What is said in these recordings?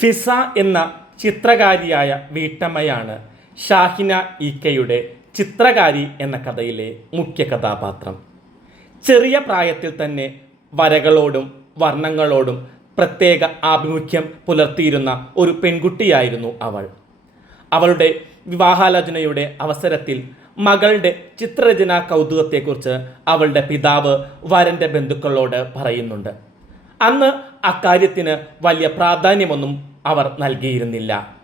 ഫിസ എന്ന ചിത്രകാരിയായ വീട്ടമ്മയാണ് ഷാഹിന ഈക്കയുടെ ചിത്രകാരി എന്ന കഥയിലെ മുഖ്യ കഥാപാത്രം. ചെറിയ പ്രായത്തിൽ തന്നെ വരകളോടും വർണങ്ങളോടും പ്രത്യേക ആഭിമുഖ്യം പുലർത്തിയിരുന്ന ഒരു പെൺകുട്ടിയായിരുന്നു അവൾ. അവളുടെ വിവാഹാലോചനയുടെ അവസരത്തിൽ മകളുടെ ചിത്രരചനാ കൗതുകത്തെക്കുറിച്ച് അവളുടെ പിതാവ് വരന്റെ ബന്ധുക്കളോട് പറയുന്നുണ്ട്. അന്ന് അക്കാര്യത്തിന് വലിയ പ്രാധാന്യമൊന്നും അവർ നൽകിയിരുന്നില്ല.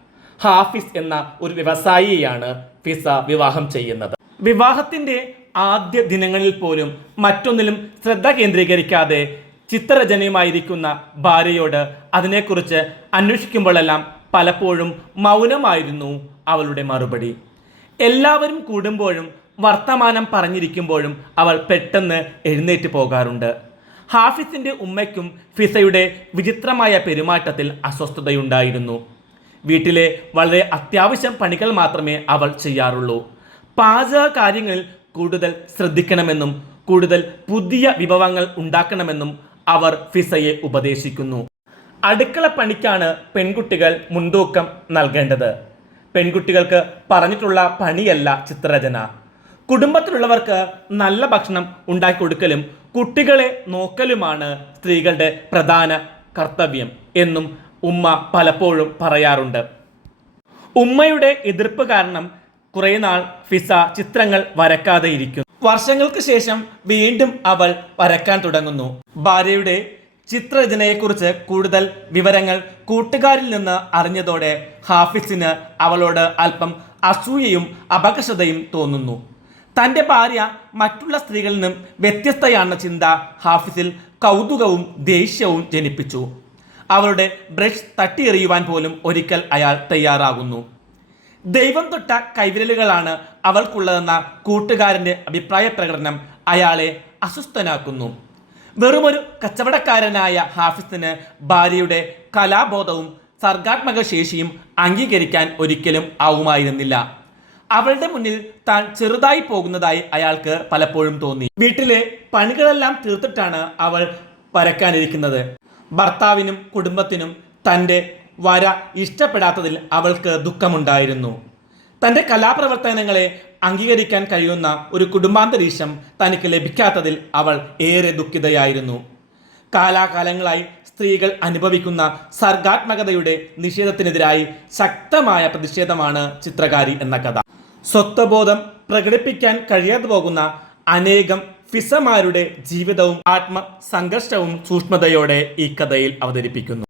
ഹാഫിസ് എന്ന ഒരു വ്യവസായിയാണ് ഫിസ വിവാഹം ചെയ്യുന്നത്. വിവാഹത്തിന്റെ ആദ്യ ദിനങ്ങളിൽ പോലും മറ്റൊന്നിലും ശ്രദ്ധ കേന്ദ്രീകരിക്കാതെ ചിത്രരചനയുമായിരിക്കുന്ന ഭാര്യയോട് അതിനെക്കുറിച്ച് അന്വേഷിക്കുമ്പോഴെല്ലാം പലപ്പോഴും മൗനമായിരുന്നു അവളുടെ മറുപടി. എല്ലാവരും കൂടുമ്പോഴും വർത്തമാനം പറഞ്ഞിരിക്കുമ്പോഴും അവൾ പെട്ടെന്ന് എഴുന്നേറ്റ് പോകാറുണ്ട്. ഹാഫിസിന്റെ ഉമ്മയ്ക്കും ഫിസയുടെ വിചിത്രമായ പെരുമാറ്റത്തിൽ അസ്വസ്ഥതയുണ്ടായിരുന്നു. വീട്ടിലെ വളരെ അത്യാവശ്യം പണികൾ മാത്രമേ അവൾ ചെയ്യാറുള്ളൂ. പാചക കാര്യങ്ങളിൽ കൂടുതൽ ശ്രദ്ധിക്കണമെന്നും കൂടുതൽ പുതിയ വിഭവങ്ങൾ ഉണ്ടാക്കണമെന്നും അവർ ഫിസയെ ഉപദേശിക്കുന്നു. അടുക്കള പണിക്കാണ് പെൺകുട്ടികൾ മുൻതൂക്കം നൽകേണ്ടത്. പെൺകുട്ടികൾക്ക് പറഞ്ഞിട്ടുള്ള പണിയല്ല ചിത്രരചന. കുടുംബത്തിലുള്ളവർക്ക് നല്ല ഭക്ഷണം ഉണ്ടാക്കി കൊടുക്കലും കുട്ടികളെ നോക്കലുമാണ് സ്ത്രീകളുടെ പ്രധാന കർത്തവ്യം എന്നും ഉമ്മ പലപ്പോഴും പറയാറുണ്ട്. ഉമ്മയുടെ എതിർപ്പ് കാരണം കുറേ നാൾ ഫിസ ചിത്രങ്ങൾ വരക്കാതെ ഇരിക്കുന്നു. വർഷങ്ങൾക്ക് ശേഷം വീണ്ടും അവൾ വരക്കാൻ തുടങ്ങുന്നു. ഭാര്യയുടെ ചിത്രരചനയെക്കുറിച്ച് കൂടുതൽ വിവരങ്ങൾ കൂട്ടുകാരിൽ നിന്ന് അറിഞ്ഞതോടെ ഹാഫിസിന് അവളോട് അല്പം അസൂയയും അപകർഷതയും തോന്നുന്നു. തന്റെ ഭാര്യ മറ്റുള്ള സ്ത്രീകളിൽ നിന്നും വ്യത്യസ്തയാണെന്ന ചിന്ത ഹാഫിസിൽ കൗതുകവും ദേഷ്യവും ജനിപ്പിച്ചു. അവരുടെ ബ്രഷ് തട്ടിയെറിയുവാൻ പോലും ഒരിക്കൽ അയാൾ തയ്യാറാകുന്നു. ദൈവം തൊട്ട കൈവിരലുകളാണ് അവൾക്കുള്ളതെന്ന കൂട്ടുകാരന്റെ അഭിപ്രായ പ്രകടനം അയാളെ അസ്വസ്ഥനാക്കുന്നു. വെറുമൊരു കച്ചവടക്കാരനായ ഹാഫിസിന് ഭാര്യയുടെ കലാബോധവും സർഗാത്മക ശേഷിയും അംഗീകരിക്കാൻ ഒരിക്കലും ആവുമായിരുന്നില്ല. അവളുടെ മുന്നിൽ താൻ ചെറുതായി പോകുന്നതായി അയാൾക്ക് പലപ്പോഴും തോന്നി. വീട്ടിലെ പണികളെല്ലാം തീർത്തിട്ടാണ് അവൾ വരക്കാനിരിക്കുന്നത് ഭർത്താവിനും കുടുംബത്തിനും തന്റെ വര ഇഷ്ടപ്പെടാത്തതിൽ അവൾക്ക് ദുഃഖമുണ്ടായിരുന്നു. തന്റെ കലാപ്രവർത്തനങ്ങളെ അംഗീകരിക്കാൻ കഴിയുന്ന ഒരു കുടുംബാന്തരീക്ഷം തനിക്ക് ലഭിക്കാത്തതിൽ അവൾ ഏറെ ദുഃഖിതയായിരുന്നു. കാലാകാലങ്ങളായി സ്ത്രീകൾ അനുഭവിക്കുന്ന സർഗാത്മകതയുടെ നിഷേധത്തിനെതിരായി ശക്തമായ പ്രതിഷേധമാണ് ചിത്രകാരി എന്ന കഥ. സ്വത്വബോധം പ്രകടിപ്പിക്കാൻ കഴിയാതെ പോകുന്ന അനേകം ഫിസമാരുടെ ജീവിതവും ആത്മസംഘർഷവും സൂക്ഷ്മതയോടെ ഈ കഥയിൽ അവതരിപ്പിക്കുന്നു.